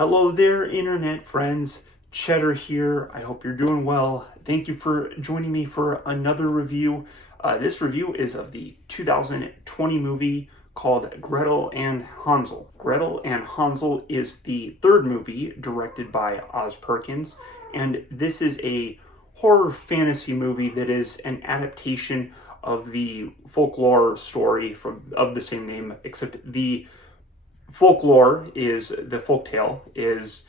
Hello there, internet friends. Cheddar here. I hope you're doing well. Thank you for joining me for another review. This review is of the 2020 movie called Gretel and Hansel. Gretel and Hansel is the third movie directed by Oz Perkins, and this is a horror fantasy movie that is an adaptation of the folklore story of the same name, except the folktale is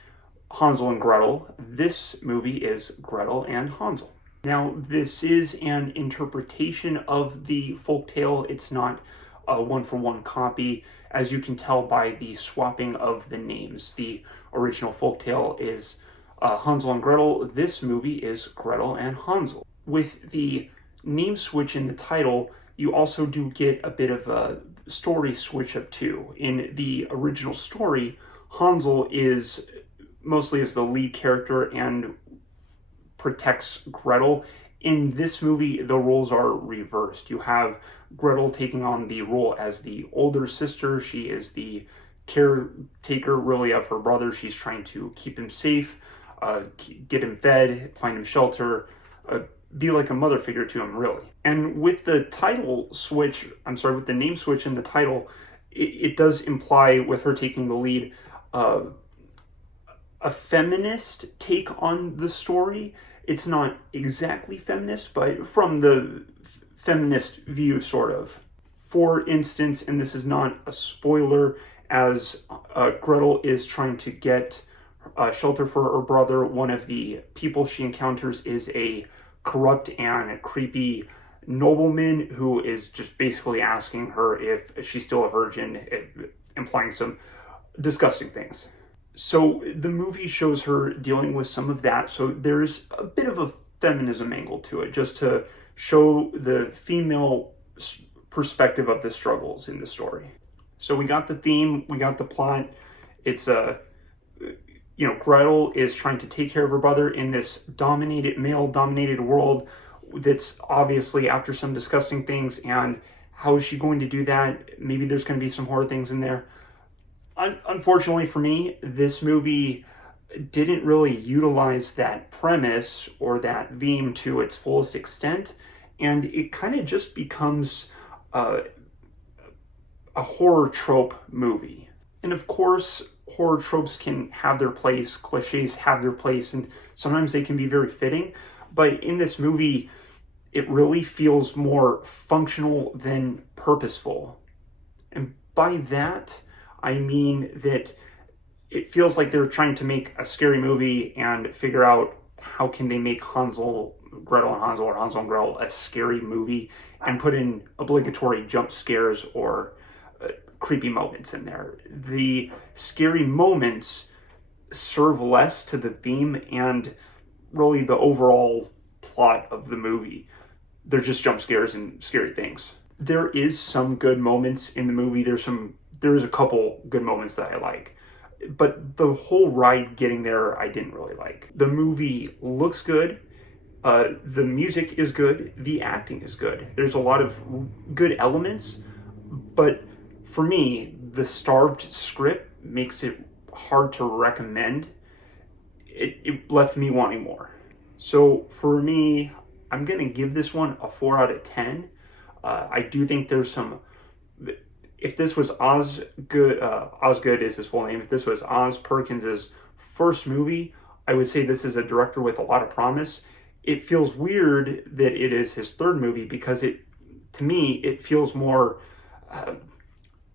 Hansel and Gretel. This movie is Gretel and Hansel. Now, this is an interpretation of the folktale. It's not a one-for-one copy, as you can tell by the swapping of the names. The original folktale is Hansel and Gretel. This movie is Gretel and Hansel. With the name switch in the title, you also do get a bit of a story switch up too. In the original story, Hansel is mostly as the lead character and protects Gretel. In this movie, the roles are reversed. You have Gretel taking on the role as the older sister. She is the caretaker, really, of her brother. She's trying to keep him safe, get him fed, find him shelter, be like a mother figure to him, really. And with the with the name switch in the title, it does imply, with her taking the lead, a feminist take on the story. It's not exactly feminist, but from the feminist view, sort of. For instance, and this is not a spoiler, as Gretel is trying to get shelter for her brother, one of the people she encounters is a corrupt and creepy nobleman who is just basically asking her if she's still a virgin, implying some disgusting things. So the movie shows her dealing with some of that. So there's a bit of a feminism angle to it, just to show the female perspective of the struggles in the story. So we got the theme, we got the plot. It's Gretel is trying to take care of her brother in this male-dominated world that's obviously after some disgusting things, and how is she going to do that? Maybe there's going to be some horror things in there. Unfortunately for me, this movie didn't really utilize that premise or that theme to its fullest extent, and it kind of just becomes a horror trope movie. And of course, horror tropes can have their place, cliches have their place, and sometimes they can be very fitting. But in this movie, it really feels more functional than purposeful. And by that, I mean that it feels like they're trying to make a scary movie and figure out how can they make Gretel and Hansel, or Hansel and Gretel, a scary movie, and put in obligatory jump scares or creepy moments in there. The scary moments serve less to the theme and really the overall plot of the movie. They're just jump scares and scary things. There is some good moments in the movie. There is a couple good moments that I like, but the whole ride getting there, I didn't really like. The movie looks good. The music is good. The acting is good. There's a lot of good elements, but for me, the starved script makes it hard to recommend. It left me wanting more. So for me, I'm going to give this one a 4 out of 10. I do think there's some... If this was Osgood is his full name, if this was Oz Perkins' first movie, I would say this is a director with a lot of promise. It feels weird that it is his third movie because to me, it feels more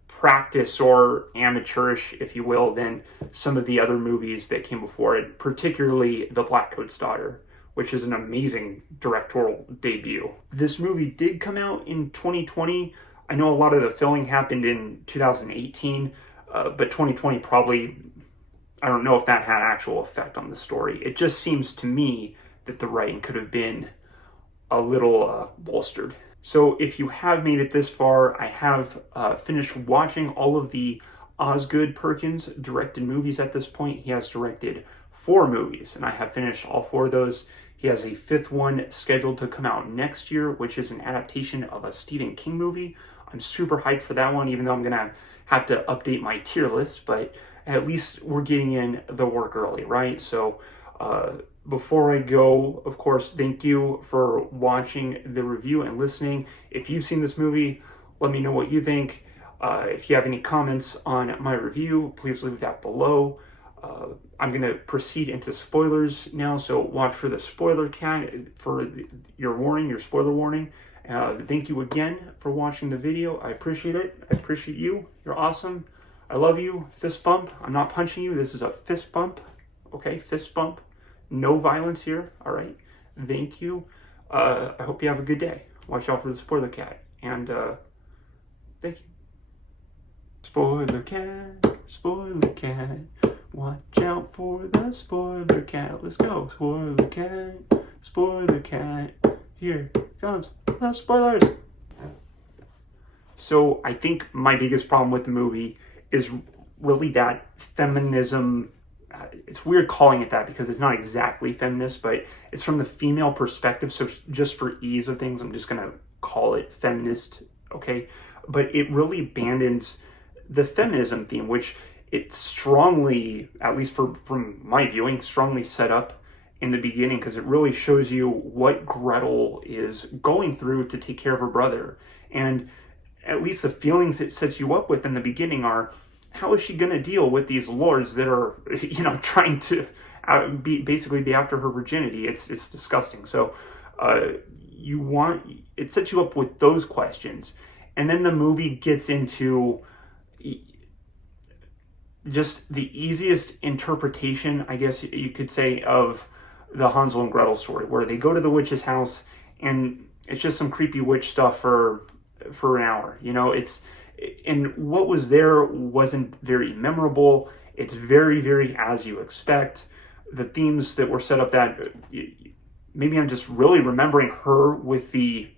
practice or amateurish, if you will, than some of the other movies that came before it, particularly The Blackcoat's Daughter, which is an amazing directorial debut. This movie did come out in 2020. I know a lot of the filming happened in 2018, but 2020 probably, I don't know if that had actual effect on the story. It just seems to me that the writing could have been a little bolstered. So if you have made it this far, I have finished watching all of the Osgood Perkins directed movies at this point. He has directed 4 movies, and I have finished all 4 of those. He has a 5th one scheduled to come out next year, which is an adaptation of a Stephen King movie. I'm super hyped for that one, even though I'm going to have to update my tier list, but at least we're getting in the work early, right? So before I go, of course, thank you for watching the review and listening. If you've seen this movie, let me know what you think. If you have any comments on my review, please leave that below. I'm going to proceed into spoilers now, so watch for the spoiler cat for your warning, your spoiler warning. Thank you again for watching the video. I appreciate it. I appreciate you. You're awesome. I love you. Fist bump. I'm not punching you. This is a fist bump. Okay, fist bump. No violence here. All right. Thank you. I hope you have a good day. Watch out for the spoiler cat. And thank you. Spoiler cat. Spoiler cat. Watch out for the spoiler cat. Let's go. Spoiler cat. Spoiler cat. Here comes the spoilers. So I think my biggest problem with the movie is really that feminism. It's weird calling it that because it's not exactly feminist, but it's from the female perspective. So just for ease of things, I'm just going to call it feminist. Okay. But it really abandons the feminism theme, which it strongly, at least from my viewing, strongly set up in the beginning, because it really shows you what Gretel is going through to take care of her brother. And at least the feelings it sets you up with in the beginning are, how is she going to deal with these lords that are, trying to basically be after her virginity? It's disgusting. So it sets you up with those questions. And then the movie gets into just the easiest interpretation, I guess you could say, of the Hansel and Gretel story, where they go to the witch's house and it's just some creepy witch stuff for an hour. And what was there wasn't very memorable. It's very, very as you expect. The themes that were set up, that maybe I'm just really remembering her with the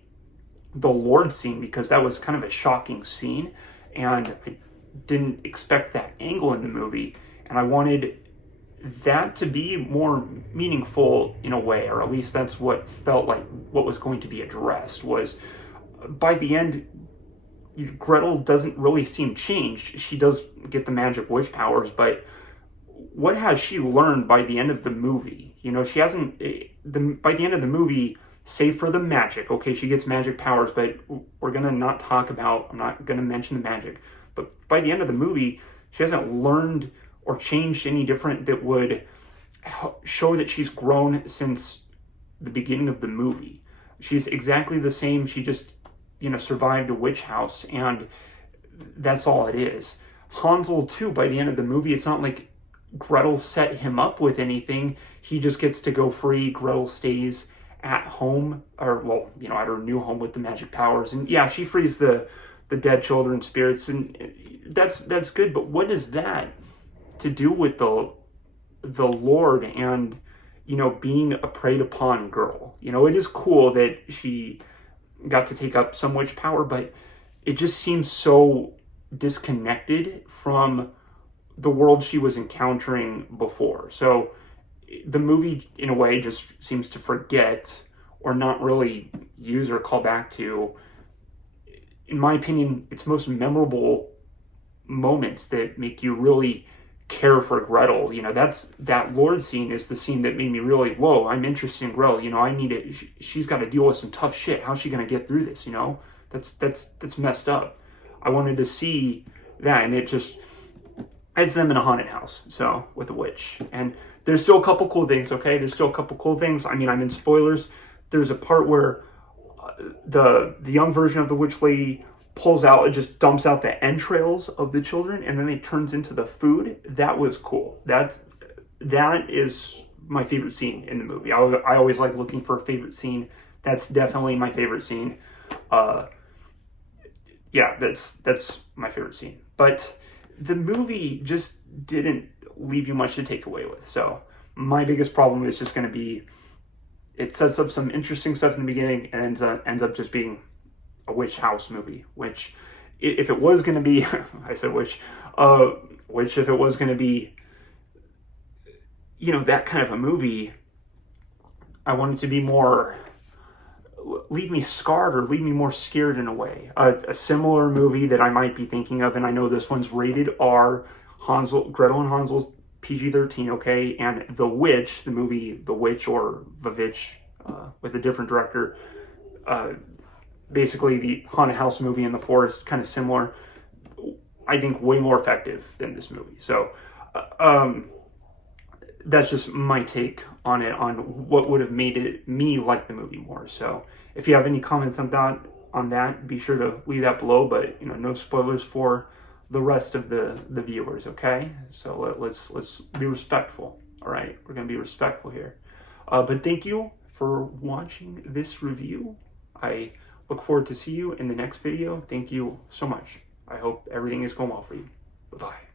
Lord scene, because that was kind of a shocking scene, and I didn't expect that angle in the movie, and I wanted that to be more meaningful in a way, or at least that's what felt like what was going to be addressed. Was by the end, Gretel doesn't really seem changed. She does get the magic witch powers, but what has she learned by the end of the movie? She hasn't, by the end of the movie, save for the magic. Okay, she gets magic powers, but we're going to not talk about, I'm not going to mention the magic. But by the end of the movie, she hasn't learned or changed any different that would show that she's grown since the beginning of the movie. She's exactly the same. She just, survived a witch house, and that's all it is. Hansel, too, by the end of the movie, it's not like Gretel set him up with anything. He just gets to go free. Gretel stays at home, or, at her new home with the magic powers. And yeah, she frees the dead children's spirits, and that's good. But what is that to do with the Lord and, being a preyed upon girl? It is cool that she got to take up some witch power, but it just seems so disconnected from the world she was encountering before. So the movie, in a way, just seems to forget or not really use or call back to, in my opinion, its most memorable moments that make you really care for Gretel. That Lord scene is the scene that made me really, whoa, I'm interested in Gretel. I need it. She's got to deal with some tough shit. How's she going to get through this? That's messed up. I wanted to see that, and it's them in a haunted house, so, with a witch. And there's still a couple cool things, okay? There's still a couple cool things. I mean, I'm in spoilers. There's a part where the young version of the witch lady pulls out, it just dumps out the entrails of the children, and then it turns into the food. That was cool. That is my favorite scene in the movie. I always like looking for a favorite scene. That's definitely my favorite scene. Yeah, that's my favorite scene. But the movie just didn't leave you much to take away with. So my biggest problem is just going to be, it sets up some interesting stuff in the beginning and ends up just being a witch house movie, which, if it was going to be, I said which if it was going to be, that kind of a movie, I want it to be more, leave me scarred or leave me more scared in a way. A similar movie that I might be thinking of, and I know this one's rated R, Gretel and Hansel's PG-13, okay, and The Witch, the movie The Witch or The Witch, with a different director, basically the haunted house movie in the forest, kind of similar. I think way more effective than this movie. So that's just my take on it, on what would have made me like the movie more. So if you have any comments on that, be sure to leave that below. But no spoilers for the rest of the viewers. Okay, so let's be respectful. All right, we're gonna be respectful here. But thank you for watching this review. I look forward to see you in the next video. Thank you so much. I hope everything is going well for you. Bye-bye.